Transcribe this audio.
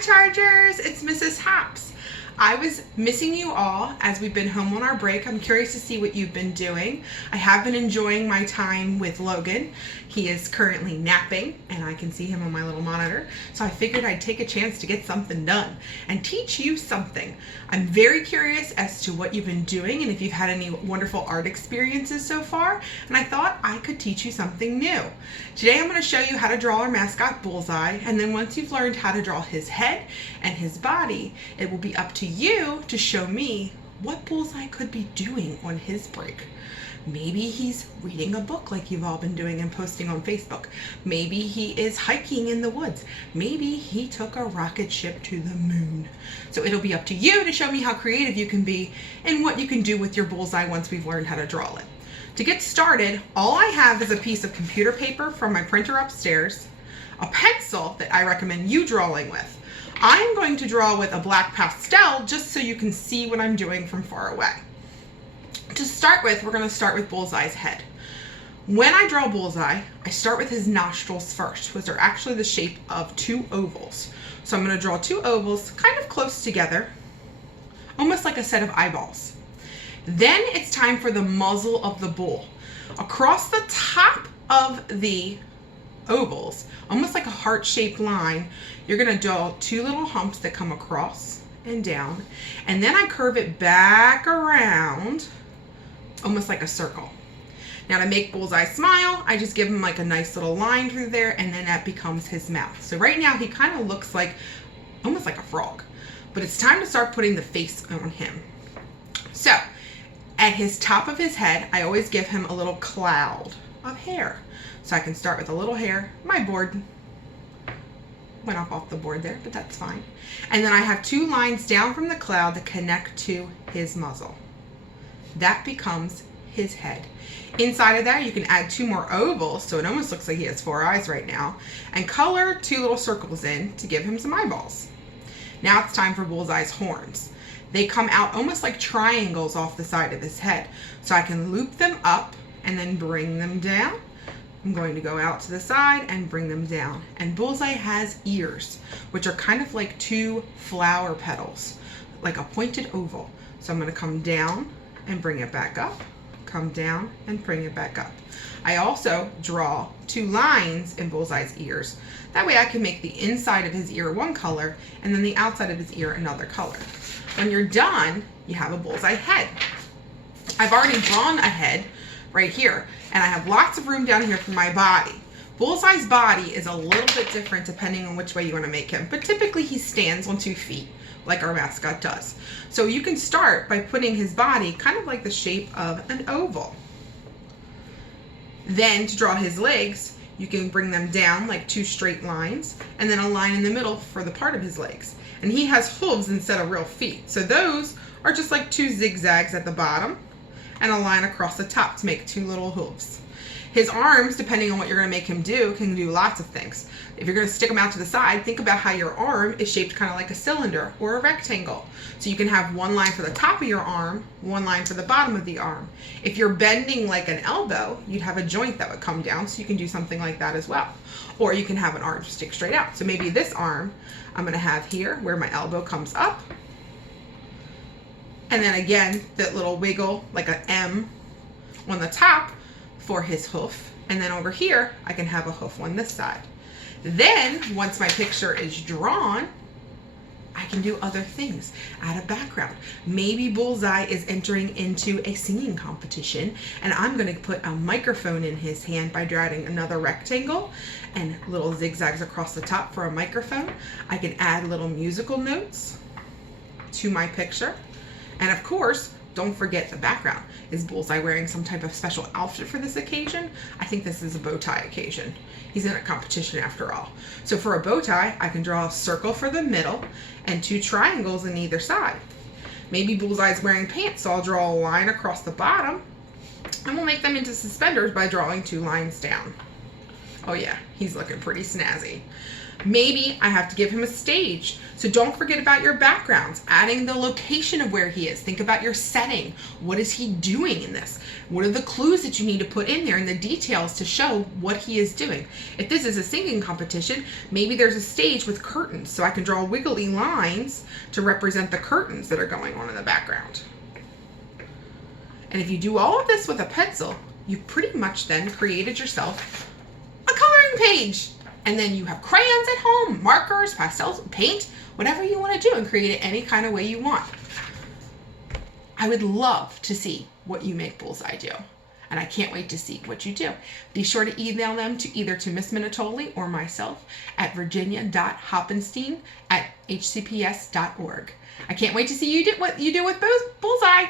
Hi Chargers, it's Mrs. Haps. I was missing you all as we've been home on our break. I'm curious to see what you've been doing. I have been enjoying my time with Logan. He is currently napping and I can see him on my little monitor. So I figured I'd take a chance to get something done and teach you something. I'm very curious as to what you've been doing and if you've had any wonderful art experiences so far. And I thought I could teach you something new. Today I'm going to show you how to draw our mascot Bullseye, and then once you've learned how to draw his head and his body, it will be up to you to show me what Bullseye could be doing on his break. Maybe he's reading a book like you've all been doing and posting on Facebook. Maybe he is hiking in the woods. Maybe he took a rocket ship to the moon. So it'll be up to you to show me how creative you can be and what you can do with your Bullseye once we've learned how to draw it. To get started, all I have is a piece of computer paper from my printer upstairs, a pencil that I recommend you drawing with. I'm going to draw with a black pastel just so you can see what I'm doing from far away. To start with, we're going to start with Bullseye's head. When I draw Bullseye, I start with his nostrils first, which are actually the shape of two ovals. So I'm going to draw two ovals kind of close together, almost like a set of eyeballs. Then it's time for the muzzle of the bull. Across the top of the ovals, almost like a heart-shaped line, you're going to draw two little humps that come across and down, and then I curve it back around almost like a circle. Now to make Bullseye smile, I just give him like a nice little line through there, and then that becomes his mouth. So right now he kind of looks like almost like a frog, but it's time to start putting the face on him. So at his top of his head, I always give him a little cloud of hair. So I can start with a little hair. My board went off the board there, but that's fine. And then I have two lines down from the cloud that connect to his muzzle. That becomes his head. Inside of that, you can add two more ovals, so it almost looks like he has four eyes right now, and color two little circles in to give him some eyeballs. Now it's time for Bullseye's horns. They come out almost like triangles off the side of his head. So I can loop them up and then bring them down. I'm going to go out to the side and bring them down. And Bullseye has ears, which are kind of like two flower petals, like a pointed oval. So I'm going to come down and bring it back up, come down and bring it back up. I also draw two lines in Bullseye's ears. That way I can make the inside of his ear one color and then the outside of his ear another color. When you're done, you have a Bullseye head. I've already drawn a head right here, and I have lots of room down here for my body. Bullseye's body is a little bit different depending on which way you want to make him, but typically he stands on 2 feet like our mascot does. So you can start by putting his body kind of like the shape of an oval. Then to draw his legs, you can bring them down like two straight lines and then a line in the middle for the part of his legs. And he has hooves instead of real feet. So those are just like two zigzags at the bottom and a line across the top to make two little hooves. His arms, depending on what you're going to make him do, can do lots of things. If you're going to stick them out to the side, think about how your arm is shaped kind of like a cylinder or a rectangle. So you can have one line for the top of your arm, one line for the bottom of the arm. If you're bending like an elbow, you'd have a joint that would come down, so you can do something like that as well. Or you can have an arm stick straight out. So maybe this arm I'm going to have here where my elbow comes up. And then again, that little wiggle like an M on the top for his hoof. And then over here, I can have a hoof on this side. Then, once my picture is drawn, I can do other things. Add a background. Maybe Bullseye is entering into a singing competition, and I'm going to put a microphone in his hand by drawing another rectangle and little zigzags across the top for a microphone. I can add little musical notes to my picture. And of course, don't forget the background. Is Bullseye wearing some type of special outfit for this occasion? I think this is a bow tie occasion. He's in a competition after all. So for a bow tie, I can draw a circle for the middle and two triangles on either side. Maybe Bullseye's wearing pants, so I'll draw a line across the bottom and we'll make them into suspenders by drawing two lines down. Oh yeah, he's looking pretty snazzy. Maybe I have to give him a stage. So don't forget about your backgrounds, adding the location of where he is. Think about your setting. What is he doing in this? What are the clues that you need to put in there and the details to show what he is doing? If this is a singing competition, maybe there's a stage with curtains, so I can draw wiggly lines to represent the curtains that are going on in the background. And if you do all of this with a pencil, you've pretty much then created yourself a coloring page. And then you have crayons at home, markers, pastels, paint, whatever you want to do, and create it any kind of way you want. I would love to see what you make Bullseye do. And I can't wait to see what you do. Be sure to email them to either to Miss Minatoli or myself at virginia.hoppenstein@hcps.org. I can't wait to see what you do with Bullseye.